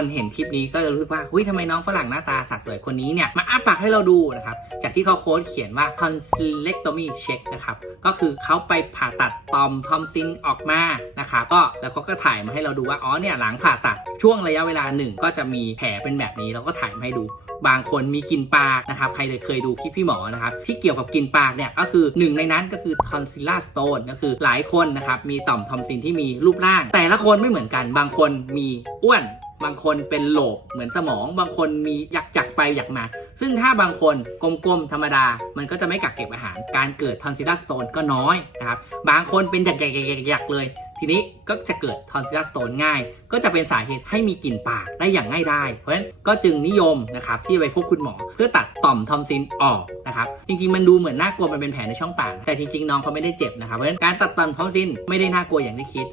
คนเห็นคลิปนี้ก็จะรู้สึกว่าเฮ้ยทำไมน้องฝรั่งหน้าตาสัดสวยคนนี้เนี่ย มาอ้าปากให้เราดูนะครับ จากที่เขาโค้ดเขียนว่า tonsillectomy check นะครับ ก็คือเขาไปผ่าตัดตอมทอมซินออกมานะครับก็แล้วเขาก็ถ่ายมาให้เราดูว่า อ๋อเนี่ยหลังผ่าตัดช่วงระยะเวลาหนึ่งก็จะมีแผลเป็นแบบนี้แล้วก็ถ่ายมาให้ดูบางคนมีกินปากนะครับ ใครเคยดูคลิปพี่หมอนะครับ ที่เกี่ยวกับกินปากเนี่ย ก็คือหนึ่งในนั้นก็คือ tonsillar stone ก็คือหลายคนนะครับ มีต่อมทอมซินที่มีรูปร่าง แต่ละคนไม่เหมือนกัน บางคนมีอ้วน บางคนเป็นโหลกเหมือนสมอง บางคนมีหยักจักไปหยักมา ซึ่งถ้าบางคนกลมๆธรรมดา มันก็จะไม่กักเก็บอาหาร การเกิด tonsillar stone ก็น้อยนะครับ บางคนเป็นหยักๆๆๆเลย ทีนี้ก็จะเกิด tonsillar stone ง่าย ก็จะเป็นสาเหตุให้มีกลิ่นปากได้อย่างง่ายได้ เพราะฉะนั้นก็จึงนิยมนะครับที่ไปพบคุณหมอ เพื่อตัดต่อมทอมซินออกนะครับ จริงๆ มันดูเหมือนน่ากลัวมันเป็นแผลในช่องปาก แต่จริงๆ น้องเขาไม่ได้เจ็บนะครับ เพราะฉะนั้นการตัดต่อมทอมซินไม่ได้น่ากลัวอย่างที่คิด